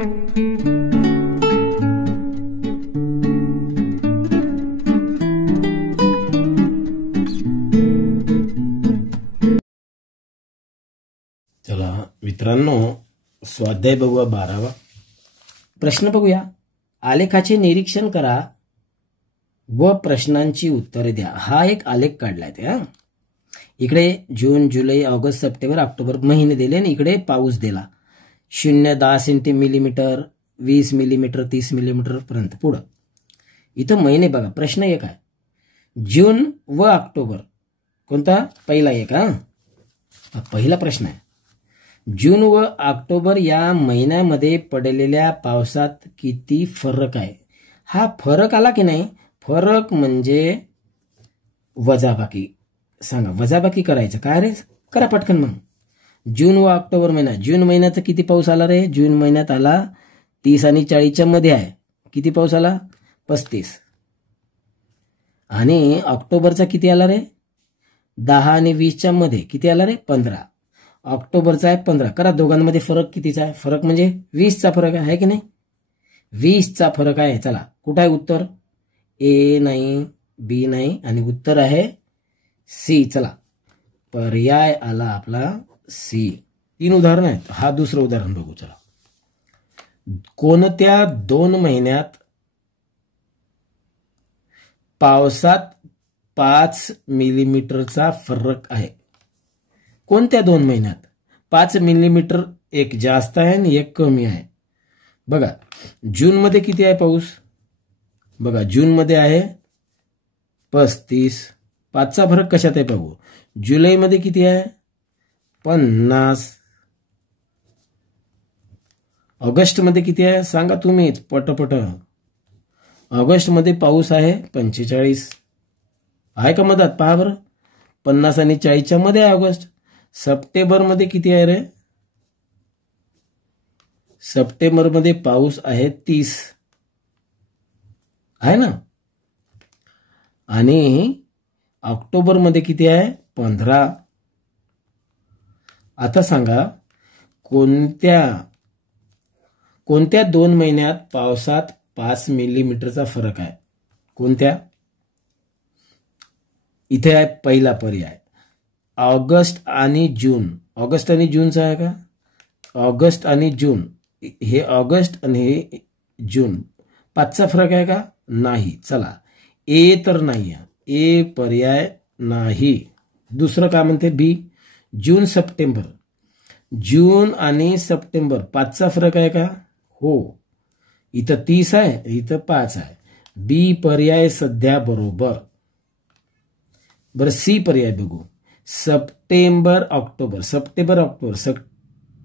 चला मित्रांनो, स्वाध्याय बघूया 12वा प्रश्न बघूया। आलेखाचे निरीक्षण करा व प्रश्नांची उत्तरे द्या। हा एक आलेख काढलाय ते। इकडे जून, जुलै, ऑगस्ट, सप्टेंबर, ऑक्टोबर महिने दिले आणि इकडे पाऊस दिला 0, 10 मिलीमीटर, 20 मिलीमीटर, 30 मिलीमीटर पर्यंत। पुढं इथं महिने बघा। प्रश्न एक आहे, जून व ऑक्टोबर कोणता? पहिला एक। पहिला प्रश्न आहे, जून व ऑक्टोबर या महिन्यामध्ये पडलेल्या पावसात किती फरक आहे? हा फरक आला की नाही? फरक म्हणजे वजाबाकी। सांगा, वजाबाकी करायचं काय रे? करा पटकन मग। जून व ऑक्टोबर महिना, जून महिन्याचा किती पाऊस आला रे? जून महिन्यात आला 30 आणि 40च्या मध्ये आहे। किती पाऊस आला? 35। आणि ऑक्टोबरचा किती आला रे? 10 आणि 20च्या मध्ये किती आला रे? 15। ऑक्टोबरचा आहे 15। करा, दोघांमध्ये फरक कितीचा आहे? फरक म्हणजे 20चा फरक आहे की नाही? 20चा फरक आहे। चला, कुठं आहे उत्तर? ए नाही, बी नाही आणि उत्तर आहे सी। चला, पर्याय आला आपला सी। 3 उदाहरण आहेत, हा दुसरं उदाहरण बघू। चला, कोणत्या 2 महिन्यात पावसात 5 मिलीमीटरचा फरक आहे? कोणत्या 2 महिन्यात? 5 मिलीमीटर, एक जास्त आहे आणि एक कमी आहे। बघा, जून मध्ये किती आहे पाऊस? बघा, जून मध्ये आहे 35। 5चा फरक कशात आहे बघू। जुलै मध्ये किती आहे? 50। ऑगस्ट मध्ये किती आहे सांगा तुम्हीच पटपट। ऑगस्ट मध्ये पाऊस आहे 45। आहे का मधात? पहा बरं, 50 आणि 40च्या मध्ये आहे ऑगस्ट। सप्टेंबर मध्ये किती आहे रे? सप्टेंबर मध्ये पाऊस आहे 30, आहे ना? आणि ऑक्टोबर मध्ये किती आहे? 15। आता सांगा, कोणत्या 2 महिन्यात पावसात 5 मिलीमीटरचा फरक आहे? कोणत्या? इथे आहे पहिला पर्याय, ऑगस्ट आणि जून। ऑगस्ट आणि जूनचा आहे का? ऑगस्ट आणि जून, हे ऑगस्ट आणि हे जून। 5चा फरक आहे का? नाही। चला, ए तर नाही आहे, ए पर्याय नाही। दुसरं काय म्हणते? बी, जून सप्टेंबर। जून आणि सप्टेंबर 5चा फरक आहे का? हो। इथं 30 आहे, इथं 5 आहे। बी पर्याय सध्या बरोबर। बरं, सी पर्याय बघू। September October, September October,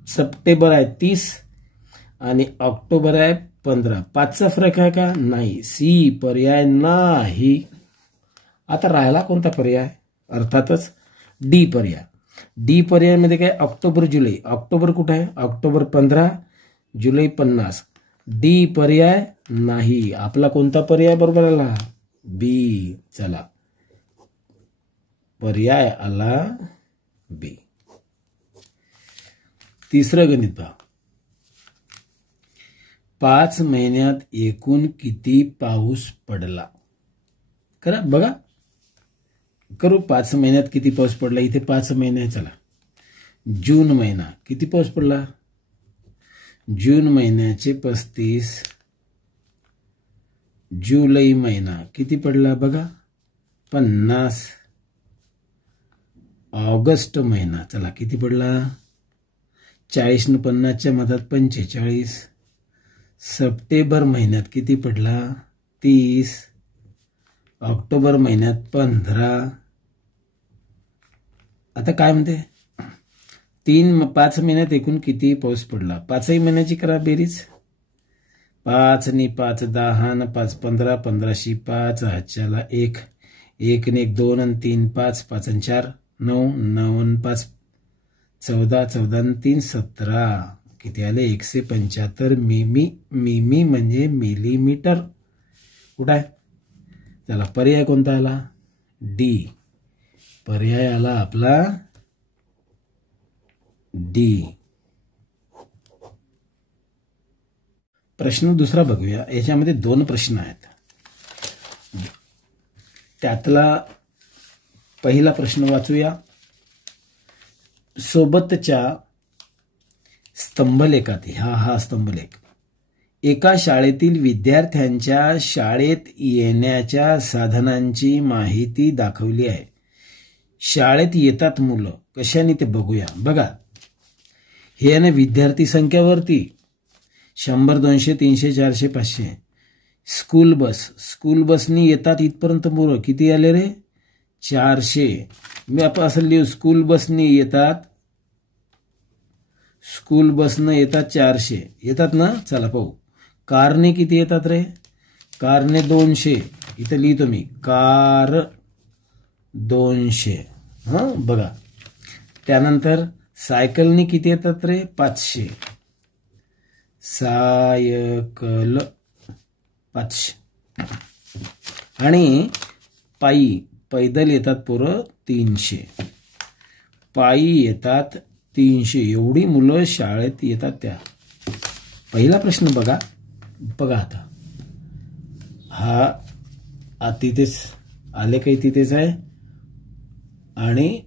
September आहे 30 आणि ऑक्टोबर आहे 15। 5चा फरक आहे का? नाही। सी पर्याय नाही। आता राहिला कोणता पर्याय? अर्थातच डी पर्याय। डी पर्याय मध्ये काय? ऑक्टोबर, जुलै। ऑक्टोबर कुठे आहे? ऑक्टोबर 15, जुलै 50। डी पर्याय नाही। आपला कोणता पर्याय बरोबर आला? बी। चला, पर्याय आला बी। तिसरं गणित पहा। 5 महिन्यात एकूण किती पाऊस पडला? करा बघा, करू। 5 महिन्यात किती पाऊस पडला? इथे 5 महिने आहे। चला, जून महिना किती पाऊस पडला? जून महिन्याचे 35। जुलै महिना किती पडला बघा? 50। ऑगस्ट महिना चला किती पडला? 40 न 50च्या मधात 45। सप्टेंबर महिन्यात किती पडला? 30। ऑक्टोबर महिन्यात 15। आता काय म्हणते? 5 महिन्यात एकूण किती पाऊस पडला? 5ही महिन्याची करा बेरीज। 5 आणि 5 10 आणि 5 15, 15शी 5 चला 1, 1 आणि 1 2 आणि 3 5, 5 आणि 4 9, 9 आणि 5 14, 14 आणि 3 17 किती आले? 175 मिमी म्हणजे मिलीमीटर। कुठं आहे? चला पर्याय कोणता आला? डी। पर्याय आला आपला डी। प्रश्न दुसरा बघूया. याच्यामध्ये 2 प्रश्न आहेत. त्यातला पहिला प्रश्न वाचूया. सोबतच्या स्तंभलेखात हा स्तंभलेख एका शाळेतील विद्यार्थ्यांच्या शाळेत येण्याच्या साधनांची माहिती दाखवली आहे. शाळेत येतात मुलं कशाने ते बघूया. बघा, हे आहे ना विद्यार्थी संख्यावरती 100, 200, 300, 400, 500. स्कूल बसनी येतात इथपर्यंत मुलं. किती आले रे? 400. मी आपण असं लिहू, स्कूल बसनी येतात. स्कूल बसनं येतात 400 येतात ना. चला पाहू. कारने किती येतात रे? कारने 200. इथं लिहितो मी कार 200. बघा. त्यानंतर सायकलने किती येतात रे? 500. सायकल 500. आणि पैदल येतात पोरं 300. पायी येतात 300. एवढी मुलं शाळेत येतात त्या. पहिला प्रश्न बघा आता. हा तिथेच आले काही तिथेच आहे. आणि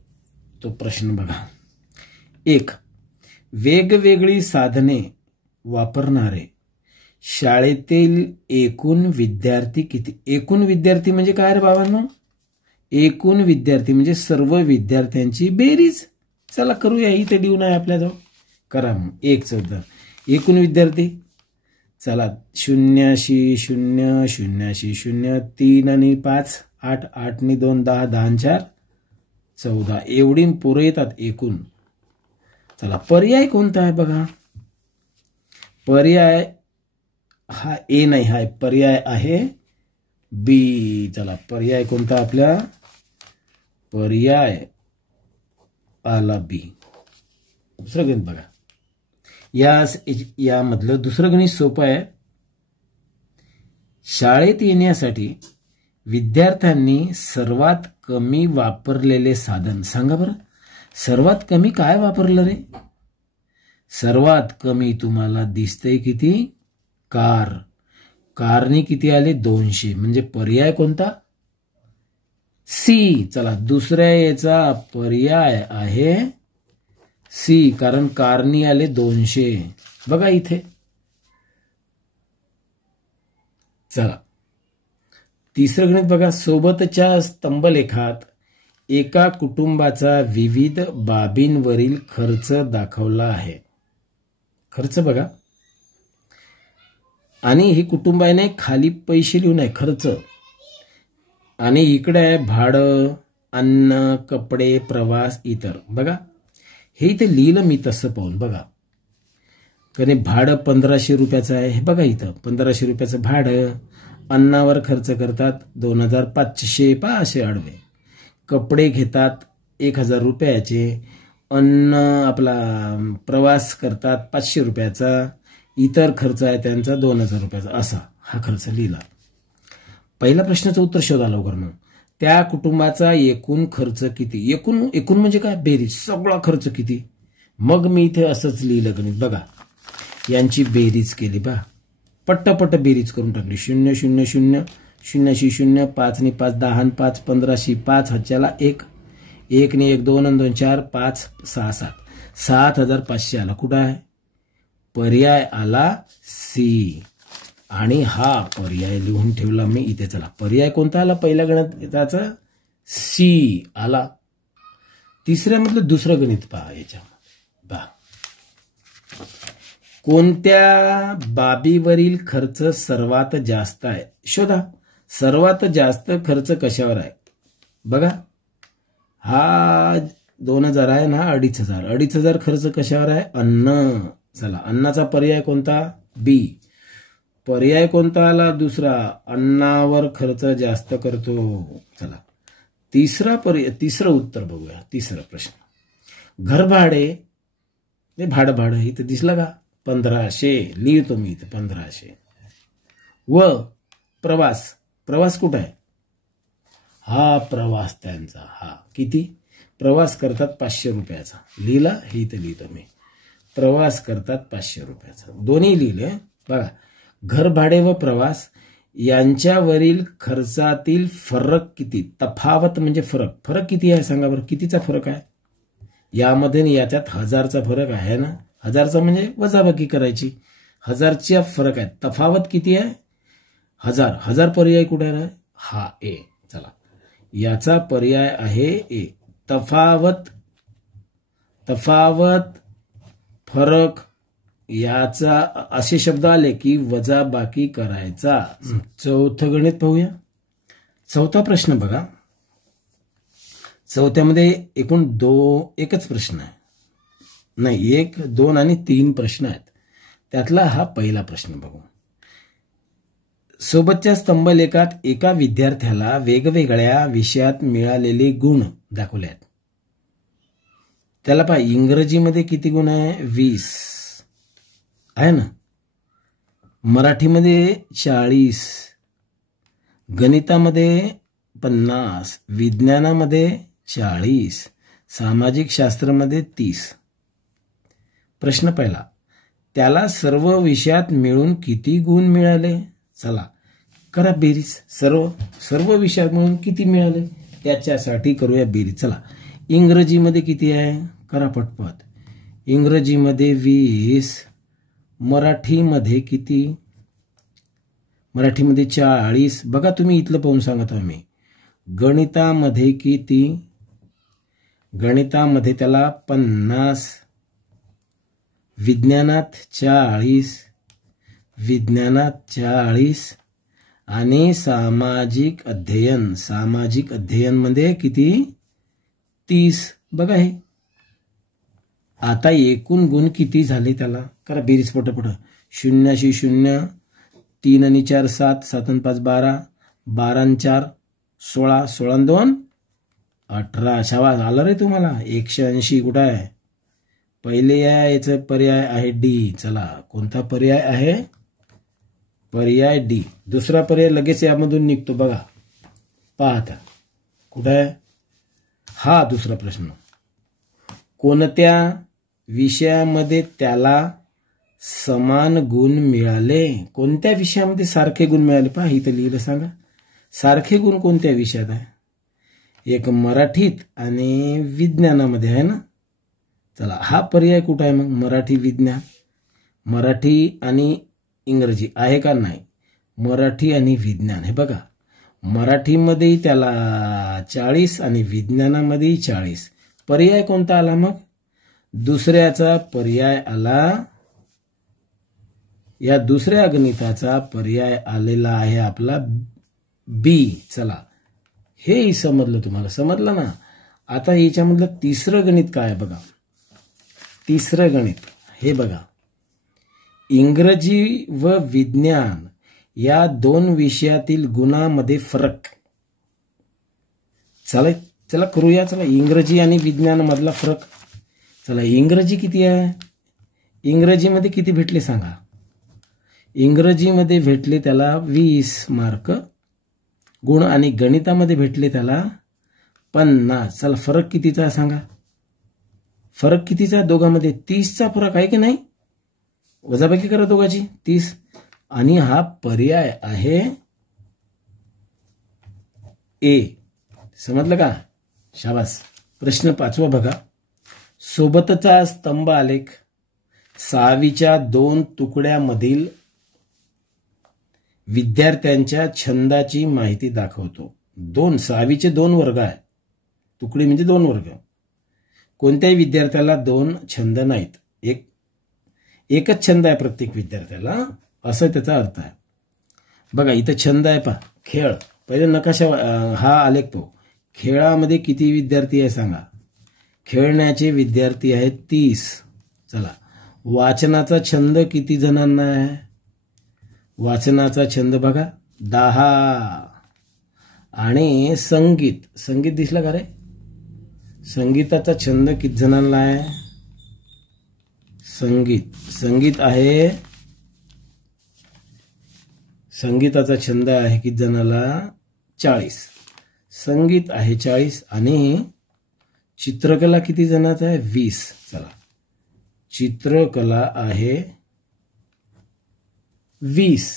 तो प्रश्न बघा. 1. वेगवेगळी साधने वापरणारे शाळेतील एकूण विद्यार्थी किती? एकूण विद्यार्थी म्हणजे काय रे बाबांनो? एकूण विद्यार्थी म्हणजे सर्व विद्यार्थ्यांची बेरीज. चला करूया. इथे लिहून आहे आपल्याजवळ. करा मग. 1 एकूण विद्यार्थी. चला 0 0 0 0 3 आणि 5 8 8 आणि 2 10 10 आणि 4 14. एवढी पोरं येतात एकूण. चला पर्याय कोणता आहे बघा. पर्याय हा ए नाही, हा पर्याय आहे बी. चला पर्याय कोणता आपल्या? पर्याय आला बी. दुसरं गणित बघा. यामधलं दुसरं गणित सोपं आहे. शाळेत येण्यासाठी विद्यार्थ्यांनी सर्वात कमी वापरलेले साधन सांगा बरं. सर्वात कमी काय वापरलं रे? सर्वात कमी तुम्हाला दिसतंय किती? कार. कारने किती आले? 200. म्हणजे पर्याय कोणता? सी. चला दुसऱ्या याचा पर्याय आहे सी. कारण कारनी आले 200. बघा इथे. चला तिसरं गणित बघा. सोबतच्या स्तंभलेखात एका कुटुंबाचा विविध बाबींवरील खर्च दाखवला आहे. खर्च बघा. आणि ही कुटुंब आहे नाही, खाली पैसे लिहून आहे खर्च. आणि इकडे आहे भाडं, अन्न, कपडे, प्रवास, इतर. बघा हे इथे लिहिलं मी तसं पाहून. बघा कधी भाडं 1500 रुपयाचं आहे. हे बघा इथं 1500 रुपयाचं भाडं. अन्नावर खर्च करतात 2500 500 आडवे. कपडे घेतात 1000 रुपयाचे. अन्न आपला प्रवास करतात 500 रुपयाचा. इतर खर्च आहे त्यांचा 2000 रुपयाचा. असा हा खर्च लिहिला. पहिल्या प्रश्नाचं उत्तर शोधा लवकर मग. त्या कुटुंबाचा एकूण खर्च किती? एकूण म्हणजे काय? बेरीज. सगळा खर्च किती? मग मी इथे असंच लिहिलं गणित. बघा यांची बेरीज केली. बा पट्ट बेरीज करून टाकली. 0 0 0 0 0 5 आणि 5 10 आणि 5 15 5 हाच्याला 1 1 आणि 1 2 आणि 2 4 5 6 7 7500 आला. कुठं आहे? पर्याय आला सी. आणि हा पर्याय लिहून ठेवला मी इथे. चला पर्याय कोणता आला? पहिल्या गणिताचा सी आला. तिसऱ्यामधलं दुसरं गणित पहा. याच्या पहा कोणत्या बाबीवरील खर्च सर्वात जास्त आहे? शोधा. सर्वात जास्त खर्च कशावर आहे? बघा हा 2000 आहे ना. 2500 खर्च कशावर आहे? अन्न. चला अन्नाचा पर्याय कोणता? बी. पर्याय कोणता आला? दुसरा. अन्नावर खर्च जास्त करतो. चला तिसरं उत्तर बघूया. तिसरा प्रश्न. घरभाडे भाडं इथं दिसलं का? 1500 लिहितो मी इथं 1500. व प्रवास कुठं आहे? हा प्रवास त्यांचा. हा किती? प्रवास करतात 500 रुपयाचा. लिहिला हे इथं लिहितो मी. प्रवास करतात 500 रुपयाचा. दोन्ही लिहिले. बघा घर भाडे व प्रवास यांच्यावरील खर्चातील फरक किती? तफावत म्हणजे फरक. फरक किती आहे सांगा बरं, कितीचा फरक आहे? यामध्ये आणि याच्यात 1000चा फरक आहे ना. 1000चा म्हणजे वजाबाकी करायची, 1000चा फरक आहे. तफावत किती आहे? 1000. 1000 पर्याय कुठे आहे? हा ए. चला, याचा पर्याय आहे ए. तफावत, फरक, याचा असे शब्द आले की वजाबाकी करायचा. चौथं गणित पाहूया. चौथा प्रश्न बघा. चौथ्यामध्ये एकूण एकच प्रश्न आहे, नाही 1, 2 आणि 3 प्रश्न आहेत. त्यातला हा पहिला प्रश्न बघू. सोबतच्या स्तंभलेखात एका विद्यार्थ्याला वेगवेगळ्या विषयात मिळालेले गुण दाखवले आहेत. त्याला पहा, इंग्रजीमध्ये किती गुण आहे? 20 आहे ना. मराठीमध्ये 40, गणितामध्ये 50, विज्ञानामध्ये 40, सामाजिक शास्त्रामध्ये 30. प्रश्न पहिला, त्याला सर्व विषयात मिळून किती गुण मिळाले? चला करा बेरीज. सर्व विषयात मिळून किती मिळाले त्याच्यासाठी करूया बेरीज. चला, इंग्रजीमध्ये किती आहे? करा पटपट. इंग्रजीमध्ये 20, मराठीमध्ये किती? मराठीमध्ये 40. बघा तुम्ही इथलं पाहून सांगत आम्ही. गणितामध्ये किती? गणितामध्ये त्याला 50, विज्ञानात 40, आणि सामाजिक अध्ययन मध्ये किती? 30. बघा हे. आता एकूण गुण किती झाले त्याला? करा बेरीज पटपट. 0 शी 0, 3 आणि 4 7, 7 आणि 5 12, 12 आणि 4 16, 16 आणि 2 18. शाबास, आलं रे तुम्हाला. 180 कुठं आहे? पहिले याचा पर्याय आहे डी. चला, कोणता पर्याय आहे? पर्याय डी. दुसरा पर्याय लगेच यामधून निघतो बघा. पाहता कुठं आहे? हा दुसरा प्रश्न. कोणत्या विषयामध्ये त्याला समान गुण मिळाले? कोणत्या विषयामध्ये सारखे गुण मिळाले? पहा इथं लिहिलं सांगा. सारखे गुण कोणत्या विषयात आहे? एक मराठीत आणि विज्ञानामध्ये आहे ना. चला, हा पर्याय कुठं आहे मग? मराठी विज्ञान. मराठी आणि इंग्रजी आहे का? नाही. मराठी आणि विज्ञान. हे बघा, मराठीमध्ये त्याला 40 आणि विज्ञानामध्ये 40. पर्याय कोणता आला मग? दुसऱ्याचा पर्याय आला. या दुसऱ्या गणिताचा पर्याय आलेला आहे आपला बी. चला, हे समजलं तुम्हाला? समजलं ना. आता याच्यामधलं तिसरं गणित काय बघा. तिसरं गणित हे बघा. इंग्रजी व विज्ञान या 2 विषयातील गुणांमध्ये फरक. चला करूया. चला, इंग्रजी आणि विज्ञान मधला फरक. चला, इंग्रजी किती आहे? इंग्रजीमध्ये किती भेटले सांगा? इंग्रजीमध्ये भेटले त्याला 20 मार्क गुण आणि गणितामध्ये भेटले त्याला 50. चला, फरक कितीचा सांगा? फरक कितीचा दोघांमध्ये? 30चा फरक आहे की नाही? वजाबाकी करा दोघांची. 30. आणि हा पर्याय आहे ए. समजलं का? शाबास. प्रश्न 5वा बघा. सोबतचा स्तंभ आलेख 6वीच्या 2 तुकड्यामधील विद्यार्थ्यांच्या छंदाची माहिती दाखवतो. 6वीचे 2 वर्ग आहे. तुकडी म्हणजे 2 वर्ग. कोणत्याही विद्यार्थ्याला 2 छंद नाहीत. एकच छंद आहे प्रत्येक विद्यार्थ्याला, असं त्याचा अर्थ आहे. बघा इथं छंद आहे पहा, खेळ. पहिले नकाशा हा आलेख पाहू. खेळामध्ये किती विद्यार्थी आहे सांगा? खेळण्याचे विद्यार्थी आहेत 30. चला, वाचनाचा छंद किती जणांना आहे? वाचनाचा छंद बघा 10. आणि संगीत दिसला का रे? संगीताचा छंद किती जणांना आहे? संगीत आहे. संगीताचा छंद आहे किती जणाला? 40. संगीत आहे 40. आणि चित्रकला किती जणांचा आहे? 20. चला, चित्रकला आहे 20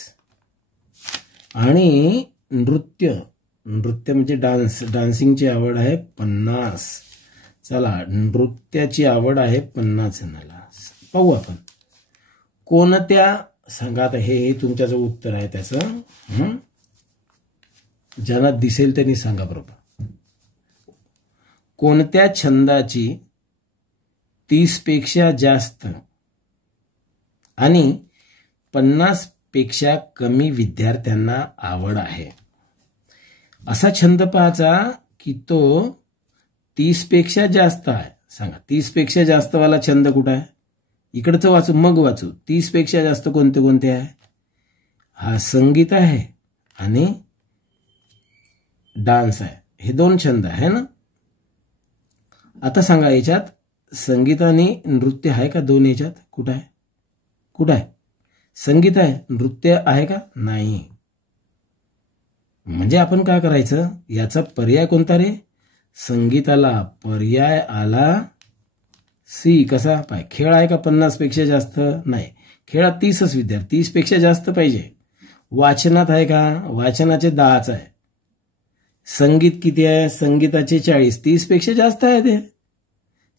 आणि नृत्य म्हणजे डान्सिंगची आवड आहे 50. चला, नृत्याची आवड आहे 50 जणाला. पाहू आपण कोणत्या, सांगा आता, हे तुमचं जो उत्तर आहे त्याचं ज्यांना दिसेल त्यांनी सांगा बरोबर. कोणत्या छंदाची 30 पेक्षा जास्त आणि 50 पेक्षा कमी विद्यार्थ्यांना आवड आहे? असा छंद पाहायचा की तो 30 पेक्षा जास्त आहे. सांगा, 30 पेक्षा जास्त वाला छंद कुठं आहे? इकडचं वाचू मग वाचू. 30 पेक्षा जास्त कोणते कोणते आहे? हा संगीत आहे आणि डान्स आहे. हे 2 छंद आहे ना. आता सांगा, याच्यात संगीत आणि नृत्य आहे का? 2 याच्यात कुठं आहे? कुठं आहे? संगीत आहे, नृत्य आहे का? नाही. म्हणजे आपण काय करायचं, याचा पर्याय कोणता रे? संगीताला पर्याय आला सी. कसा? पाय, खेळ आहे का 50 पेक्षा जास्त? नाही. खेळात 30च विद्यार्थी, 30 पेक्षा जास्त पाहिजे. वाचनात आहे का? वाचनाचे 10च आहे. संगीत किती आहे? संगीताचे 40, 30 पेक्षा जास्त आहे ते.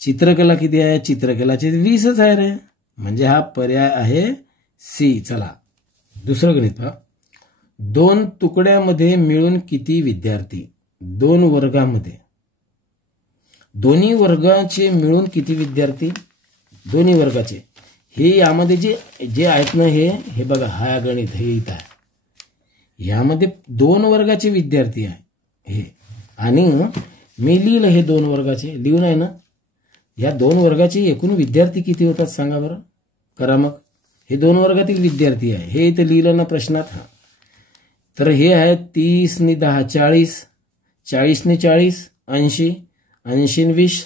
चित्रकला किती आहे? चित्रकलाचे 20च आहे रे. म्हणजे हा पर्याय आहे सी. चला, दुसरं गणित पहा. 2 तुकड्यामध्ये मिळून किती विद्यार्थी? 2 वर्गामध्ये, दोन्ही वर्गाचे मिळून किती विद्यार्थी? दोन्ही वर्गाचे. हे यामध्ये जे आहेत ना, हे बघा, हा गणित हे इथं आहे. यामध्ये 2 वर्गाचे विद्यार्थी आहे हे, आणि मी लिहिलं हे 2 वर्गाचे, लिहून आहे ना. या 2 वर्गाचे एकूण विद्यार्थी किती होतात सांगा बरं. करा मग. हे 2 वर्गातील विद्यार्थी आहे, हे इथं लिहिलं ना प्रश्नात. तर हे आहे 30 ने 10 40, 40 ने 40 80, 80 ने 20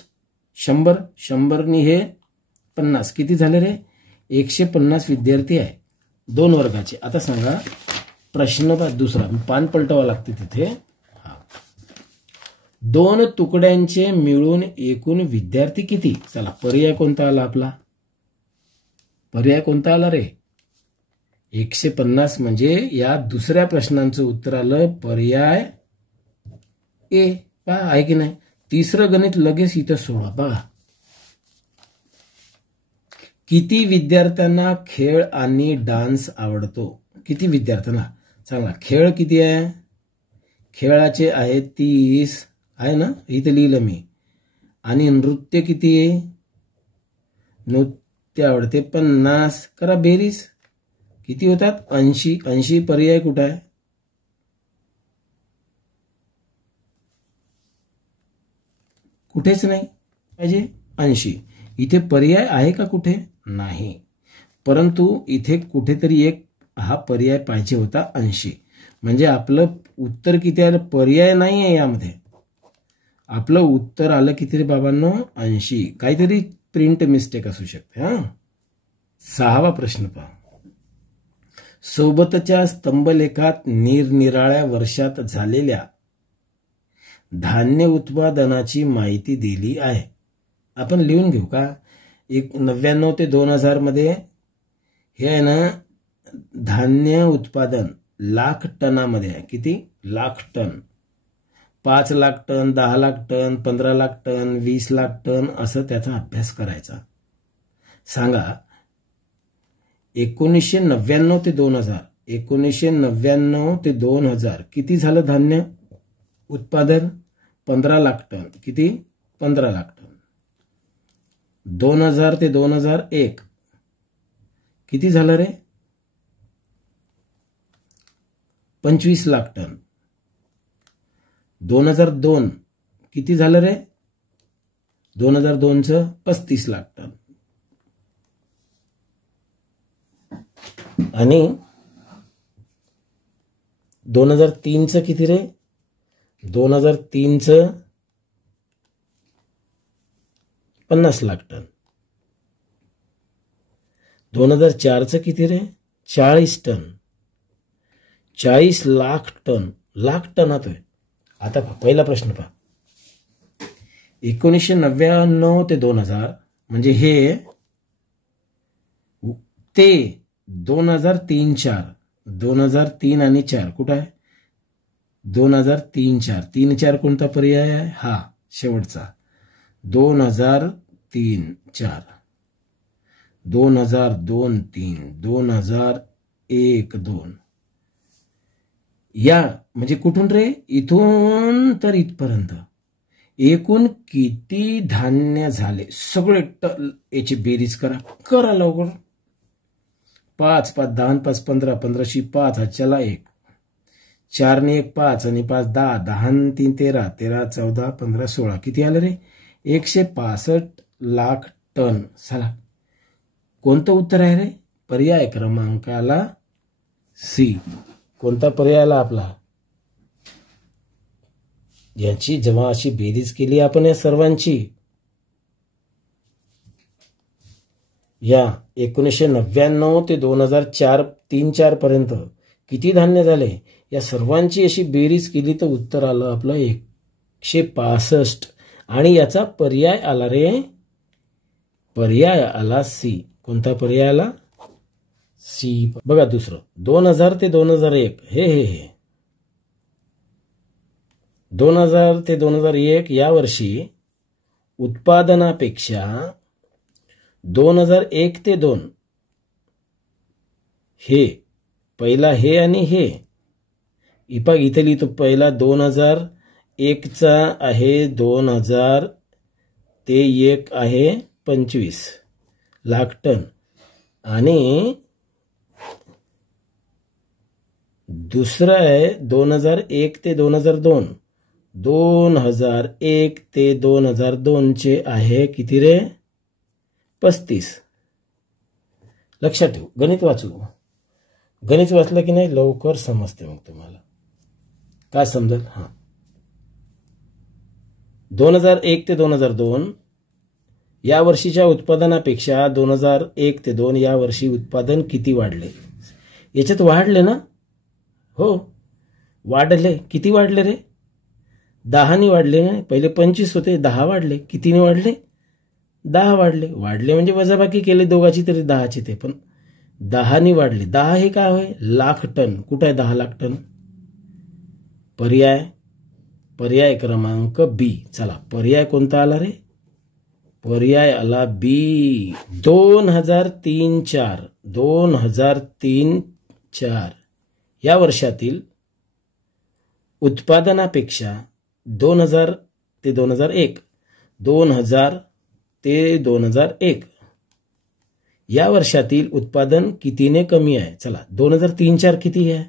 100, 100 ने हे 50. किती झाले रे? 150 विद्यार्थी आहे 2 वर्गाचे. आता सांगा प्रश्न दुसरा, पान पलटावा लागते तिथे. 2 तुकड्यांचे मिळून एकूण विद्यार्थी किती? चला, पर्याय कोणता आला आपला? पर्याय कोणता आला रे? 150. म्हणजे या दुसऱ्या प्रश्नांचं उत्तर आलं पर्याय ए. पहा, आहे की नाही? तिसरं गणित लगेच इथं सोडा. बघा, किती विद्यार्थ्यांना खेळ आणि डान्स आवडतो? किती विद्यार्थ्यांना? चांगला. खेळ किती आहे? खेळाचे आहे 30 आहे ना, इथं लिहिलं मी. आणि नृत्य किती आहे? नृत्य आवडते 50. करा बेरीज, किती होतात? 80. 80 पर्याय कुठं आहे? कुठेच नाही. पाहिजे 80. इथे पर्याय आहे का कुठे? नाही. परंतु इथे कुठेतरी एक हा पर्याय पाहिजे होता 80. म्हणजे आपलं उत्तर किती आलं? पर्याय नाही आहे यामध्ये. आपलं उत्तर आलं किती रे बाबांनो? 80. काहीतरी प्रिंट मिस्टेक असू शकते. हा, 6वा प्रश्न पहा. सोबतच्या स्तंभलेखात निरनिराळ्या वर्षात झालेल्या धान्य उत्पादनाची माहिती दिली आहे. आपण लिहून घेऊ का? 99 ते 2000 मध्ये हे आहे ना, धान्य उत्पादन लाख टनामध्ये आहे. किती? Lakh ton. 5 lakh ton, 10 lakh ton, 15 lakh ton, 20 lakh ton, असं त्याचा अभ्यास करायचा. सांगा, 1999 ते 2000, 1999 ते 2000 किती झालं धान्य उत्पादन? 15 लाख टन. किती? 15 लाख टन. 2000 ते 2001 किती झालं रे? 25 लाख टन. 2002 किती झालं रे? 2002चं 35 लाख टन. आणि 2003चं किती रे? 2003चं 50 लाख टन. 2004चं किती रे? 40 टन. 40 लाख टन. लाख टनात आहे. आता पहिला प्रश्न पहा. 1999 ते 2000 म्हणजे हे ते 2003-04 2003 आणि 4 कुठं आहे? 2003 4 3 4 कोणता पर्याय आहे? हा शेवटचा 2003 4 2002 3 2001 2 या म्हणजे कुठून रे? इथून तर इथपर्यंत एकूण किती धान्य झाले सगळे याची बेरीज करा लवकर. 5 5 10 5 15 15 5 चला 1 4 ने 1 5 आणि 5 10 10 3 13 13 14 15 16 किती आलं रे? 165 लाख टन. चला कोणतं उत्तर आहे रे? पर्याय क्रमांकाला सी. कोणता पर्याय आला आपला? याची जेव्हा अशी बेरीज केली आपण या सर्वांची, या 1999 ते 2004 3-4 पर्यंत किती धान्य झाले या सर्वांची अशी बेरीज केली तर उत्तर आलं आपलं 165. आणि याचा पर्याय आला रे, पर्याय आला सी. कोणता पर्याय आला? सी. बघा दुसरं 2000 ते 2001 हे 2000 ते 2001 या वर्षी उत्पादनापेक्षा 2001 ते 2 हे पहिला हे आणि हे इथे लिहितो. पहिला 2001 चा आहे 2000 ते 1 आहे 25 लाख टन आणि दुसरा आहे 2001 ते 2002 2001 ते 2002 चे आहे किती रे? 35. लक्षात ठेवू. गणित वाचलं की नाही लवकर समजते मग तुम्हाला काय समजेल. हा 2001 ते 2002 या वर्षीच्या उत्पादनापेक्षा 2001 ते 2 या वर्षी उत्पादन किती वाढले? याच्यात वाढले ना? हो वाढले. किती वाढले रे? 10 ने वाढले ना. पहिले 25 होते 10 वाढले. कितीने वाढले? 10 वाढले. वाढले म्हणजे वजाबाकी केले दोघाची तरी 10चे ते पण 10 ने वाढले. 10 हे काय होय? लाख टन. कुठं आहे 10 लाख टन? पर्याय क्रमांक बी. चला पर्याय कोणता आला रे? पर्याय आला बी. 2003-4 या वर्षातील उत्पादनापेक्षा 2000 ते 2001 2000 ते 2001 या वर्षातील उत्पादन कितीने कमी आहे? चला 2003-4 किती आहे?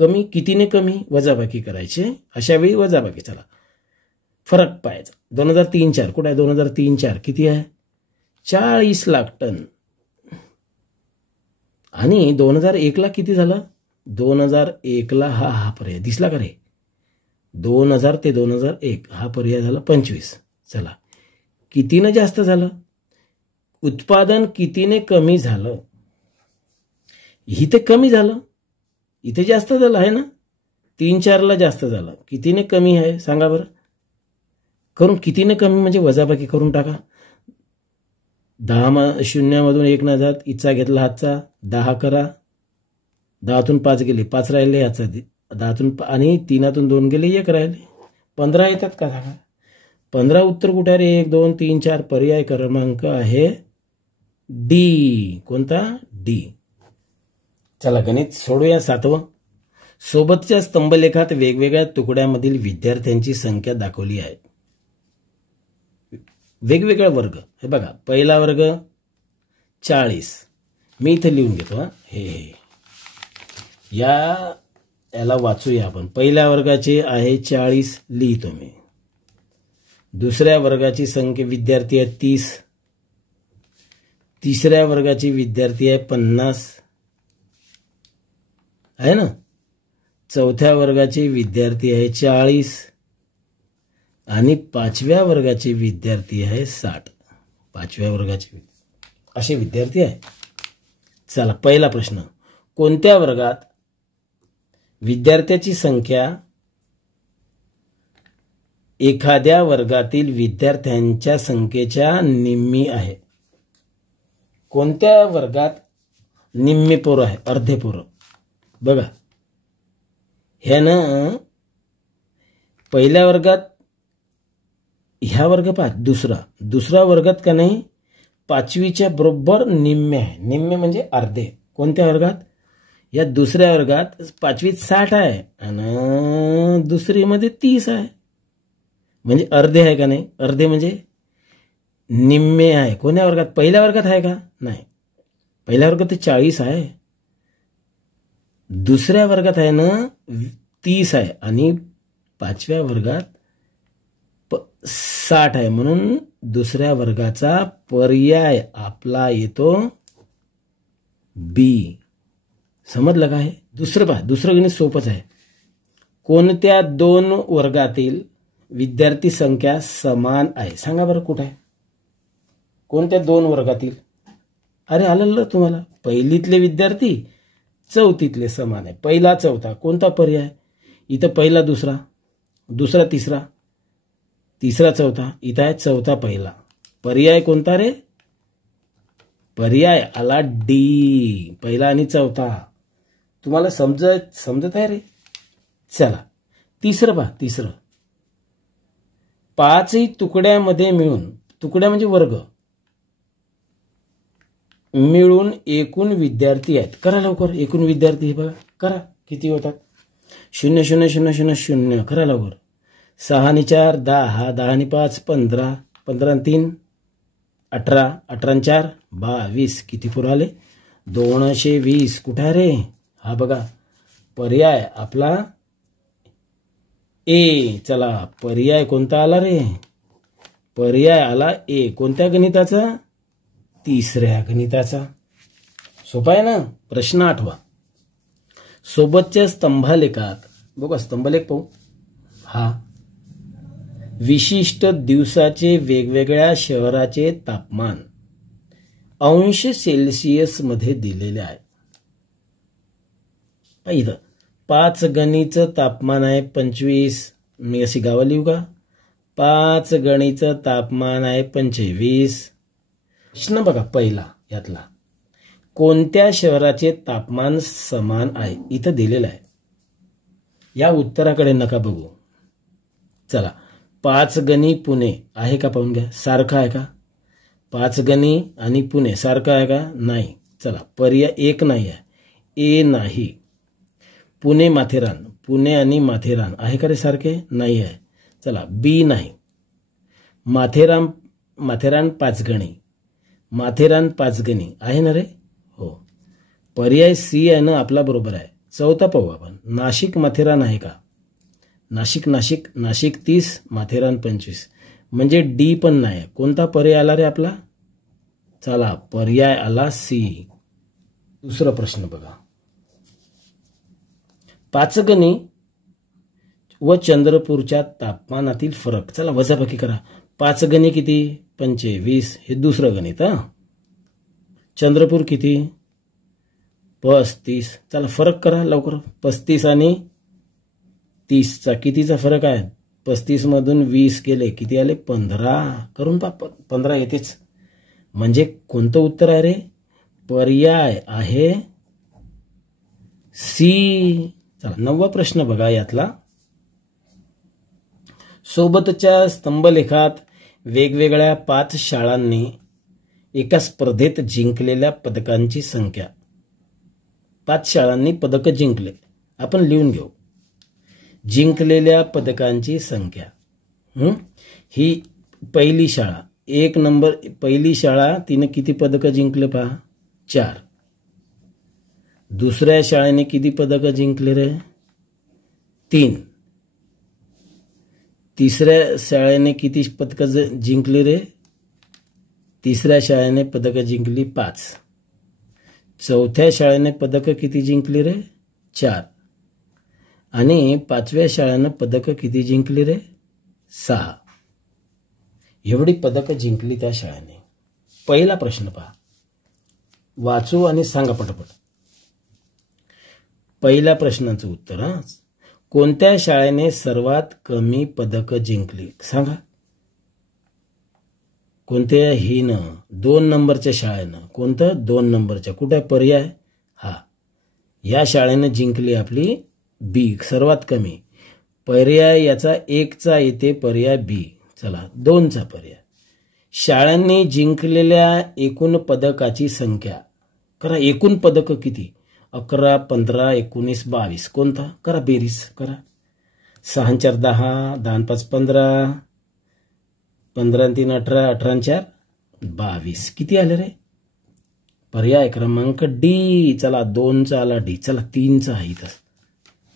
कमी. कितीने कमी? वजाबाकी करायचे. अशा वेळी वजाबाकी. चला फरक पाहायचा. 2003-4 कुठे आहे? 2003-4 किती आहे? 40 लाख टन. आणि 2001 ला किती झालं? 2001 ला हा पर्याय दिसला का रे? 2000 ते 2001 हा पर्याय झाला 25. चला कितीने जास्त झालं? उत्पादन कितीने कमी झालं? इथे कमी झालं, इथे जास्त झालं आहे ना. 3-4 ला जास्त झालं. कितीने कमी आहे सांगा बरं? करून कितीने कमी म्हणजे वजाबाकी करून टाका. 10 शून्यामधून 1 न जात इचा घेतला हातचा 10 करा. 10तून 5 गेले 5 राहिले याचा 10तून आणि 3तून 2 गेले 1 राहिले 15 येतात का सांगा? 15 उत्तर कुठे रे? 1 2 3 4. पर्याय क्रमांक आहे डी. कोणता? डी. चला गणित सोडूया 7वं. सोबतच्या स्तंभलेखात वेगवेगळ्या तुकड्यामधील विद्यार्थ्यांची संख्या दाखवली आहे. वेगवेगळा वर्ग. हे बघा पहिला वर्ग 40. मी इथे लिहून घेतो. हे याला वाचूया आपण. पहिल्या वर्गाचे आहे 40 लिहितो मी. दुसऱ्या वर्गाची संख्या विद्यार्थी आहे 30. तिसऱ्या वर्गाची विद्यार्थी आहे 50 आहे ना. चौथ्या वर्गाचे विद्यार्थी आहे 40 आणि 5व्या वर्गाचे विद्यार्थी आहे 60. 5व्या वर्गाचे असे विद्यार्थी आहे. चला पहिला प्रश्न. कोणत्या वर्गात विद्यार्थ्याची संख्या एखाद्या वर्गातील विद्यार्थ्यांच्या संख्येच्या निम्मी आहे? कोणत्या वर्गात निम्मे पोरं आहे? अर्धे पोरं. बघा ह्यानं पहिल्या वर्गात ह्या वर्ग पहा दुसरा वर्गात का नाही 5वीच्या बरोबर निम्मे आहे. निम्मे म्हणजे अर्धे. कोणत्या वर्गात? या दुसऱ्या वर्गात 5वीत 60 आहे आणि दुसरीमध्ये 30 आहे. म्हणजे अर्धे आहे का नाही? अर्धे म्हणजे निम्मे आहे. कोण्या वर्गात? पहिल्या वर्गात आहे का? नाही. पहिल्या वर्गात 40 आहे. दुसऱ्या वर्गात आहे ना 30 आहे आणि 5व्या वर्गात 60 आहे. म्हणून दुसऱ्या वर्गाचा पर्याय आपला येतो बी. समजलं का? आहे दुसरं पहा. दुसरं गणित सोपंच आहे. कोणत्या दोन वर्गातील विद्यार्थी संख्या समान आहे? सांगा बरं कुठे आहे? कोणत्या दोन वर्गातील? अरे आलं तुम्हाला. पहिलीतले विद्यार्थी चौथीतले समान आहे. पहिला चौथा. कोणता पर्याय? इथं पहिला दुसरा, दुसरा तिसरा, तिसरा चौथा. इथं आहे चौथा पहिला. पर्याय कोणता रे? पर्याय आला डी. पहिला आणि चौथा. तुम्हाला समजत आहे रे? चला तिसरं पहा. तिसरं 5 तुकड्यामध्ये मिळून, तुकड्या म्हणजे वर्ग, मिळून एकूण विद्यार्थी आहेत. करा लवकर. एकूण विद्यार्थी बघा करा किती होतात. 0 0 0 0 0. करा लवकर. 6 आणि 4 10, 10 आणि 5 15, 15 आणि 3 18, 18 आणि 4 22. किती पुरं आले? 220. कुठे आहे रे? हा बघा पर्याय आपला ए. चला पर्याय कोणता आला रे? पर्याय आला ए. कोणत्या गणिताचा? तिसऱ्या गणिताचा. सोपा आहे ना? प्रश्न 8वा. सोबतच्या स्तंभालेखात बघा स्तंभलेख पाहू. हा विशिष्ट दिवसाचे वेगवेगळ्या शहराचे तापमान अंश सेल्सिअस मध्ये दिलेले आहे. इथं 5 गणीचं तापमान आहे 25. मी अशी गावं लिहू का? 5 गणीचं तापमान आहे 25. प्रश्न बघा पहिला यातला. कोणत्या शहराचे तापमान समान आहे? इथं दिलेलं आहे. या उत्तराकडे नका बघू. चला 5 गणी पुणे आहे का पाहून घ्या. सारखं आहे का? 5 गणी आणि पुणे सारखं आहे का? नाही. चला पर्याय एक नाही आहे. ए नाही. पुणे माथेरान, पुणे आणि माथेरान आहे का रे सारखे? नाही आहे. चला बी नाही. माथेरान 5 गणी, माथेरान 5 गणी आहे ना रे? हो. पर्याय सी आहे ना आपला बरोबर आहे. चौथा पाहू आपण. नाशिक माथेरान आहे का? नाशिक 30, माथेरान 25. म्हणजे डी पण नाही. कोणता पर्याय आला रे आपला? चला पर्याय आला सी. दुसरा प्रश्न बघा. 5 गणी व चंद्रपूरच्या तापमानातील फरक. चला वजाबाकी करा. 5 गणी किती? 25. हे दुसरं गणित. चंद्रपूर किती? 35. चला फरक करा लवकर. 35 आणि 30चा कितीचा फरक आहे? 35 मधून 20 गेले किती आले? 15. करून पहा 15 येतेच. म्हणजे कोणतं उत्तर आहे रे? पर्याय आहे सी. चला 9वा प्रश्न बघा यातला. सोबतच्या स्तंभलेखात वेगवेगळ्या 5 शाळांनी एका स्पर्धेत जिंकलेल्या पदकांची संख्या. 5 शाळांनी पदक जिंकले. आपण लिहून घेऊ. जिंकलेल्या पदकांची संख्या. ही पहिली शाळा 1 नंबर. पहिली शाळा तिने किती पदक जिंकले पहा? 4. दुसऱ्या शाळेने किती पदक जिंकले रे? 3. तिसऱ्या शाळेने किती पदक जिंकली रे? तिसऱ्या शाळेने पदक जिंकली 5. चौथ्या शाळेने पदक किती जिंकली रे? 4. आणि 5व्या शाळेने पदक किती जिंकली रे? 6. एवढी पदक जिंकली त्या शाळेने. पहिला प्रश्न पहा. वाचू आणि सांगा पटपट. पहिल्या प्रश्नाचं उत्तर. कोणत्या शाळेने सर्वात कमी पदक जिंकली? सांगा. कोणत्याहीनं 2 नंबरच्या शाळेनं. कोणतं? 2 नंबरच्या. कुठे पर्याय? हा या शाळेनं जिंकली आपली बी, सर्वात कमी. पर्याय याचा 1चा येते पर्याय बी. चला 2चा पर्याय. शाळांनी जिंकलेल्या एकूण पदकाची संख्या करा. एकूण पदक किती? 11, 15, 19, 22. कोणता? करा बेरीज करा. 6 4 10, 10 5 15, 15 3 18, 18 4 22. किती आले रे? पर्याय क्रमांक डी. चला 2चा आला डी. चला 3चा आहे इथं.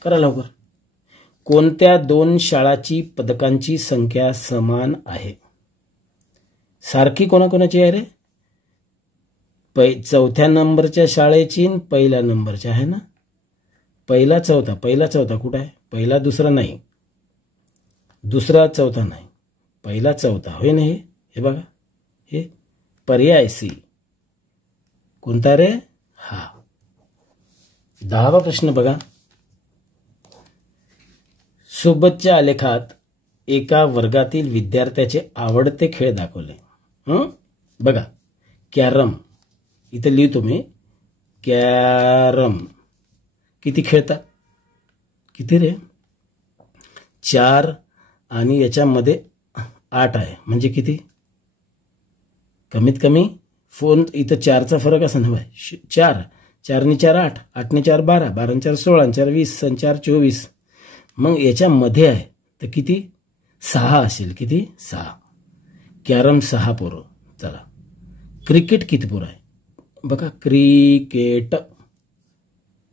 करा लवकर. कोणत्या 2 शाळांची पदकांची संख्या समान आहे? सारखी कोणाकोणाची आहे रे? चौथ्या नंबरच्या शाळेची पहिल्या नंबरच्या आहे ना. पहिला चौथा कुठं आहे? पहिला दुसरा नाही, दुसरा चौथा नाही, पहिला चौथा. होय ना? हे बघा, हे पर्याय सी. कोणता रे? हा. 10वा प्रश्न बघा. सोबतच्या आलेखात एका वर्गातील विद्यार्थ्याचे आवडते खेळ दाखवले. बघा, कॅरम. इथं लिहितो मी कॅरम. किती खेळतात? किती रे? 4 आणि याच्यामध्ये 8 आहे. म्हणजे किती? कमीत कमी फोन इथं 4चा फरक असा ना भाई. 4 4 ने 4 8, 8 ने 4 12, 12 ने 4 16, 4 20, 4 24. मग याच्यामध्ये आहे तर किती? 6 असेल. किती? 6. कॅरम 6 पोरं. चला, क्रिकेट किती पोरं आहे? बघा,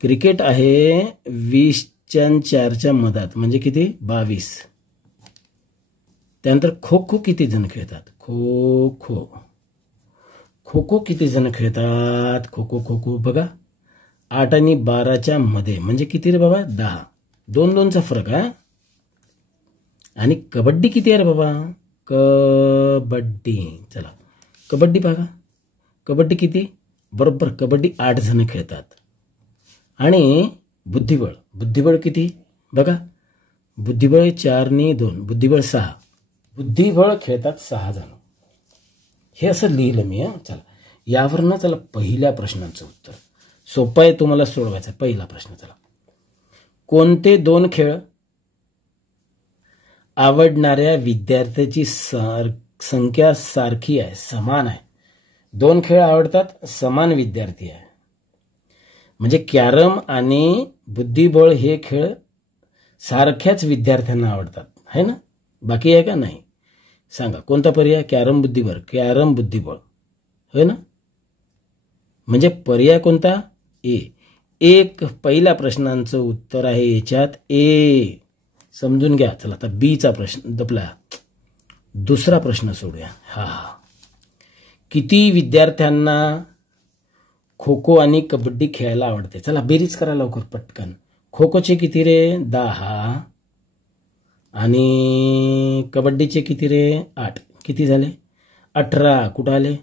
क्रिकेट आहे 20च्या 4च्या मधात. म्हणजे किती? 22. त्यानंतर खो खो किती जण खेळतात? खो खो किती जण खेळतात? खो बघा, 8 आणि 12च्या मध्ये. म्हणजे किती रे बाबा? 10. 2-2चा फरक आहे. आणि कबड्डी किती आहे रे बाबा? कबड्डी. चला कबड्डी बघा. कबड्डी किती? बरोबर, कबड्डी 8 जण खेळतात. आणि बुद्धिबळ किती? बघा, बुद्धिबळ 4 आणि 2, बुद्धिबळ 6. बुद्धिबळ खेळतात 6 जण. हे असं लिहिलं मी. चला यावर ना, चला पहिल्या प्रश्नाचं उत्तर सोपं आहे, तुम्हाला सोडवायचं. पहिला प्रश्न. चला, कोणते 2 खेळ आवडणाऱ्या विद्यार्थ्याची संख्या सारखी आहे, समान आहे? 2 खेळ आवडतात, समान विद्यार्थी आहे. म्हणजे कॅरम आणि बुद्धिबळ हे खेळ सारख्याच विद्यार्थ्यांना आवडतात, है ना? बाकी आहे का? नाही. सांगा कोणता पर्याय? कॅरम बुद्धिबळ, है ना? म्हणजे पर्याय कोणता? ए. एक पहिल्या प्रश्नांचं उत्तर आहे याच्यात ए. समजून घ्या. चला आता बीचा प्रश्न दपला. दुसरा प्रश्न सोडूया. हा, किती विद्यार्थ्यांना खो खो आणि कबड्डी खेळायला आवडते? चला बेरीज करा लवकर पटकन. खो खोचे किती रे? 10. आणि कबड्डीचे किती रे? 8. किती झाले? 18. कुठं आले?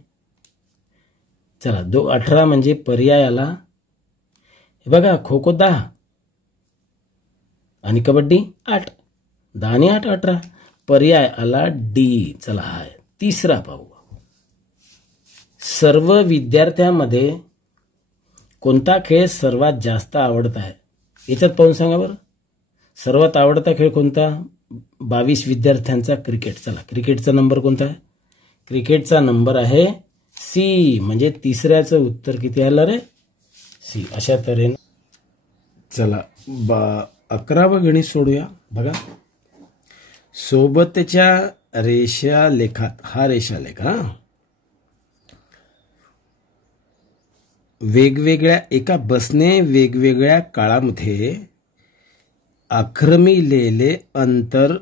चला 18 म्हणजे पर्याय आला. हे बघा, खो खो 10 आणि कबड्डी 8. 10 आणि 8 18. पर्याय आला डी. चला हा तिसरा पाहू. सर्व विद्यार्थ्यांमध्ये कोणता खेळ सर्वात जास्त आवडत आहे? याच्यात पाहून सांगा बरं. सर्वात आवडता खेळ कोणता? 22 विद्यार्थ्यांचा क्रिकेट. चला क्रिकेटचा नंबर कोणता आहे? क्रिकेटचा नंबर आहे सी. म्हणजे तिसऱ्याचं उत्तर किती आलं रे? सी. अशा तऱ्हेने चला 11वं गणित सोडूया. बघा, सोबतच्या रेषालेखात, हा रेषालेख वेगवेगळ्या एका बसने वेगवेगळ्या काळामध्ये आक्रमिलेले अंतर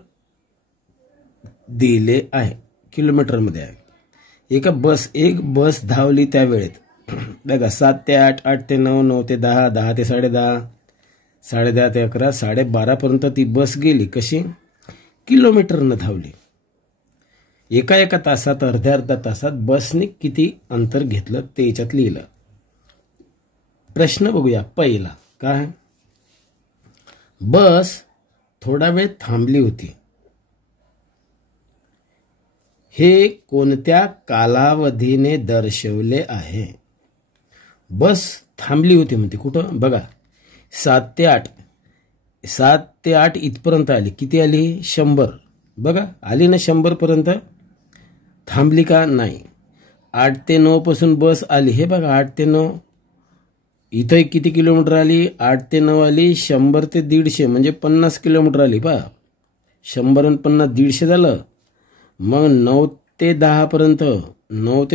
दिले आहे, किलोमीटरमध्ये आहे. एक बस धावली त्या वेळेत बघा 7 ते 8, 8 ते 9, 9 ते 10, 10 ते 10:30, 10:30 ते 11, 12:30 पर्यंत ती बस गेली. कशी? किलोमीटरनं धावली. एका तासात, अर्ध्या तासात बसने किती अंतर घेतलं ते याच्यात लिहिलं. प्रश्न बघूया पहिला. काय? बस थोडा वेळ थांबली होती. हे कोणत्या कालावधीने दर्शवले आहे? बस थांबली होती म्हणते. कुठं? बघा, 7 ते 8 इथपर्यंत आली. किती आली? 100. बघा आली ना 100 पर्यंत. थांबली का? नाही. 8 ते 9 पासून बस आली. हे बघा 8 ते 9 इथं किती किलोमीटर आली? 8 ते 9 आली 100 ते 150 म्हणजे 50 किलोमीटर आली. पहा 100 आणि 50 150 झालं. मग 9 ते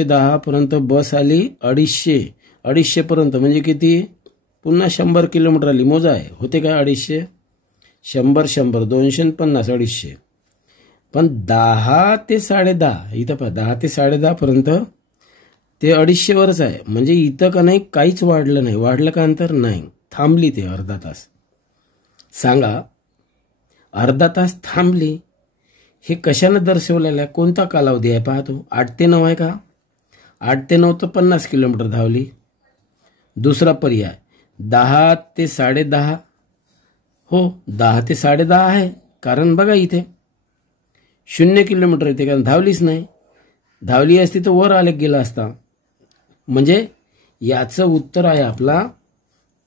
10 पर्यंत बस आली 250 पर्यंत म्हणजे किती? पुन्हा 100 किलोमीटर आली. मोजा आहे होते का? 250 100 250 250 पण 10 ते 10:30 इथं पहा 10 ते 10:30 पर्यंत ते 250 वरच आहे. म्हणजे इथं का नाही काहीच वाढलं नाही. वाढलं का अंतर? नाही. थांबली ते अर्धा तास. सांगा अर्धा तास थांबली. हे कशानं दर्शवलेलं आहे? कोणता कालावधी आहे? पाहतो 8 ते 9 आहे का? 8 ते 9 तर 50 किलोमीटर धावली. दुसरा पर्याय 10 ते 10:30. हो 10 ते 10:30 आहे. कारण बघा इथे 0 किलोमीटर येते कारण धावलीच नाही. धावली असती तर वर आले गेला असता. म्हणजे याचं उत्तर आहे आपला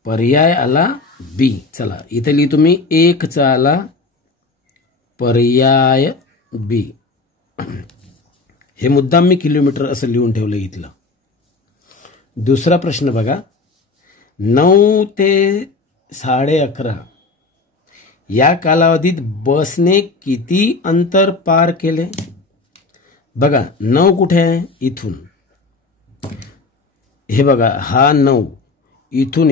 पर्याय आला बी. चला इथे लिहितो मी 1 चा आला पर्याय बी. हे मुद्दाम मी किलोमीटर असं लिहून ठेवलं इथलं. दुसरा प्रश्न बघा 9 ते 11:30 या कालावधीत बसने किती अंतर पार केले? बघा 9 कुठे आहे? इथून. हे बघा हा 9 इथून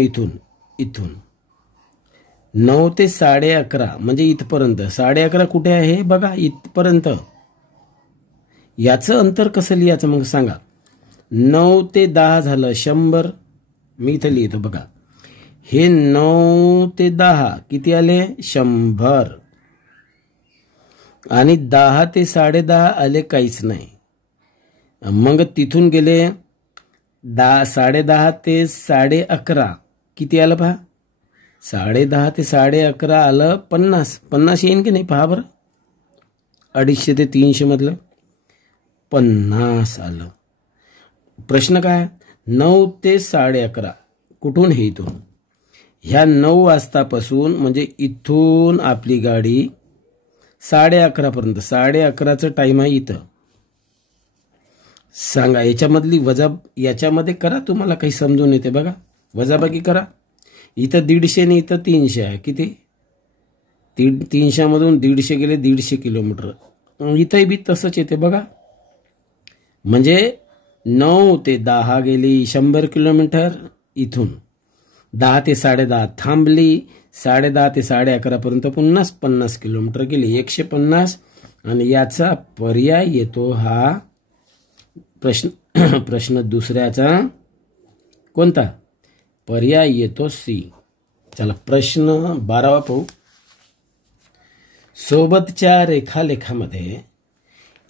9 ते 11:30 म्हणजे इथपर्यंत. 11:30 कुठे आहे? बघा इथपर्यंत. याचं अंतर कसं लिहायचं मग सांगा? 9 ते 10 झालं 100. मी इथं लिहितो बघा. हे 9 ते 10 किती आले? 100. आणि 10 ते 10:30 आले काहीच नाही. मग तिथून गेले 10:30 ते 11:30 किती आलं पहा? 10:30 ते 11:30 आलं 50 येईन की नाही पहा बरं. 250 ते 300 मधलं 50 आलं. प्रश्न काय? 9 ते 11:30 कुठून? हे इथून. ह्या 9 वाजतापासून म्हणजे इथून आपली गाडी 11:30 पर्यंत. 11:30चं टाइम आहे इथं. सांगा याच्यामधली याच्यामध्ये करा तुम्हाला काही समजून येते बघा. वजाबाकी करा. इथं 150 आणि इथं 300 आहे. किती? 300 मधून 150 गेले 150 किलोमीटर. इथंही बी तसंच येते बघा. म्हणजे 9 ते 10 गेली 100 किलोमीटर इथून. 10 ते 10:30 थांबली. 10:30 ते 11:30 पर्यंत पुन्हा 50 किलोमीटर गेली 150. आणि याचा पर्याय येतो हा प्रश्न दुसऱ्याचा कोणता? पर्याय येतो सी. चला प्रश्न 12वा पाहू. सोबतच्या रेखालेखामध्ये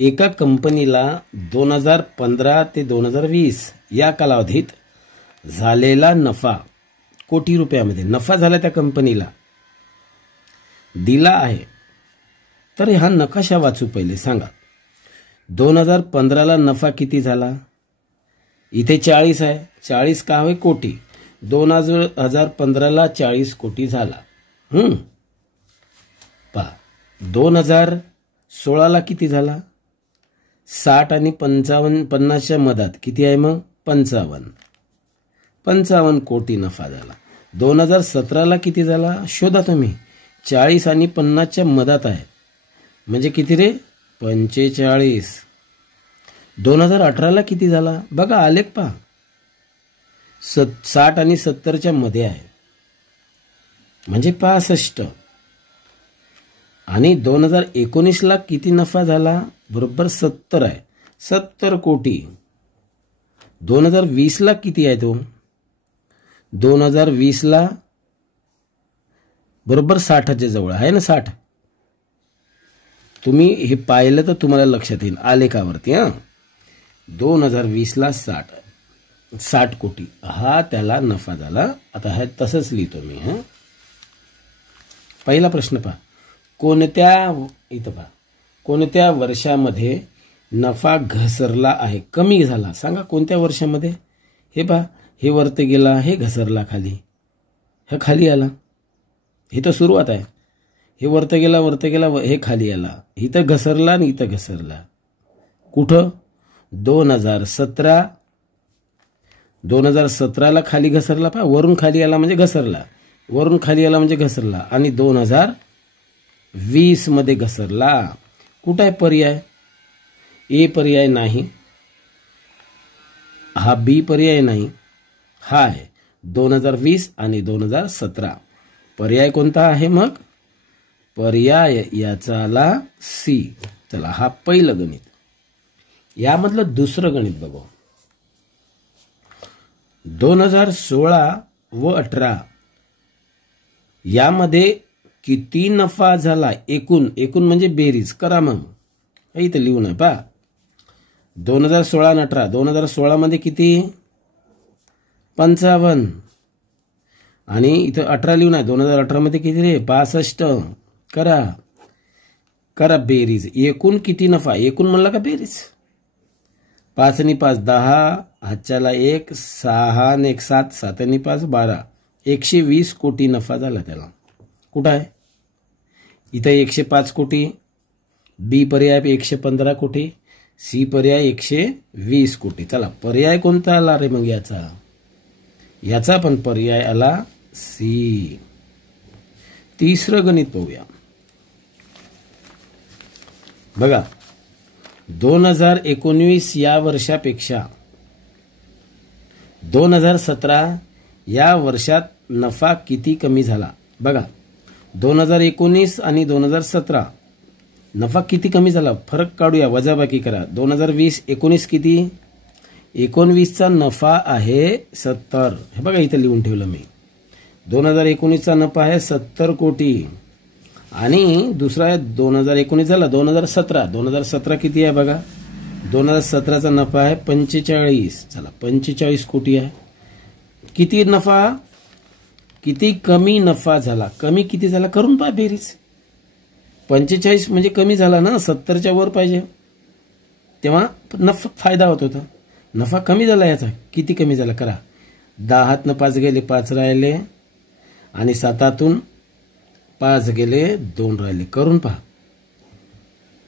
एका कंपनीला 2015 ते 2020 या कालावधीत झालेला नफा कोटी रुपयामध्ये नफा झाला त्या कंपनीला दिला आहे. तर हा नकाशा वाचू पहिले. सांगा 2015ला नफा किती झाला? इथे 40 आहे. 40 का होय? कोटी. 2015ला 40 कोटी झाला. पहा 2016ला किती झाला? 60 आणि 55 50च्या मधात किती आहे मग? 55 कोटी नफा झाला. 2017ला किती झाला? शोधा तुम्ही. 40 आणि 50च्या मधात आहे म्हणजे किती रे? 45. 2018ला किती झाला? बघा आलेख पहा. 60 आणि 70च्या मध्ये आहे म्हणजे 65. आणि 2019ला किती नफा झाला? बरोबर 70 आहे. 70 कोटी. 2020ला किती आहे तो? 2020ला बरोबर 60च्या जवळ आहे ना 60. तुम्ही हे पाहिलं तर तुम्हाला लक्षात येईल आलेखावरती. 2020ला 60 कोटी हा त्याला नफा झाला. आता हे तसंच लिहितो मी. पहिला प्रश्न पहा. कोणत्या वर्षामध्ये नफा घसरला आहे? कमी झाला. सांगा कोणत्या वर्षामध्ये? हे पहा हे वरती गेला हे घसरला खाली. हे खाली आला, हे तर सुरुवात आहे. हे वरती गेला, हे खाली आला, इथं घसरला आणि इथं घसरला. कुठं? 2017ला खाली घसरला. पहा, वरून खाली आला म्हणजे घसरला, वरून खाली आला म्हणजे घसरला, आणि 2020 मध्ये घसरला. कुठं आहे पर्याय? ए पर्याय नाही, हा बी पर्याय नाही, हा आहे 2020 आणि 2017. पर्याय कोणता आहे मग? पर्याय याचा आला सी. चला, हा पहिलं गणित. यामधलं दुसरं गणित बघू. 2016 व 18 यामध्ये किती नफा झाला? एकूण म्हणजे बेरीज करा. मग इथं लिहून आहे पहा, 2016 आणि 18. 2016 मध्ये किती? 55. आणि इथं 18 लिहून आहे. 2018 मध्ये किती रे? 65. करा बेरीज. एकूण किती नफा? एकूण म्हणला का बेरीज? 5 आणि 5 10, हातच्याला 1, 6 आणि 1 7, 7 आणि 5 12. 120 कोटी नफा झाला त्याला. कुठं आहे? इथं 105 कोटी, बी पर्याय 115 कोटी, सी पर्याय 120 कोटी. चला, पर्याय कोणता आला रे मग याचा पण पर्याय आला सी. तिसरं गणित पाहूया. बघा, 2019 या वर्षापेक्षा 2017 या वर्षात नफा किती कमी झाला? बघा, 2019 आणि 2017 नफा किती कमी झाला? फरक काढूया, वजाबाकी करा. 2020 19 किती? 19चा नफा आहे 70. हे बघा, इथं लिहून ठेवलं मी. 2019चा नफा आहे 70 कोटी. आणि दुसरा आहे 2019 झाला 2017. 2017 किती आहे बघा? 2017चा नफा आहे 45. चला, 45 कोटी आहे. किती नफा? किती कमी नफा झाला? कमी किती झाला? करून पहा बेरीज. 45 म्हणजे कमी झाला ना, 70च्या वर पाहिजे, तेव्हा नफा फायदा होत होता. नफा कमी झाला. याचा किती कमी झाला? करा. 10 हातनं 5 गेले, 5 राहिले, आणि 7 हातून 5 गेले, 2 राहिले. करून पहा.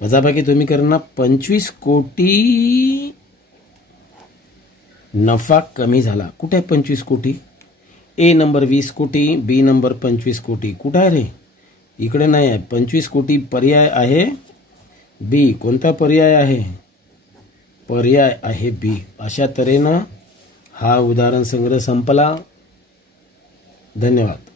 वजाबाकी तुम्ही करणार. 25 कोटी नफा कमी झाला. कुठे आहे 25 कोटी? ए नंबर 20 कोटी, बी नंबर 25 कोटी. कुठे आहे रे? इकडे नाही आहे. 25 कोटी पर्याय आहे बी. कोणता पर्याय आहे? पर्याय आहे बी. अशा तऱ्हेनं हा उदाहरण संग्रह संपला. धन्यवाद.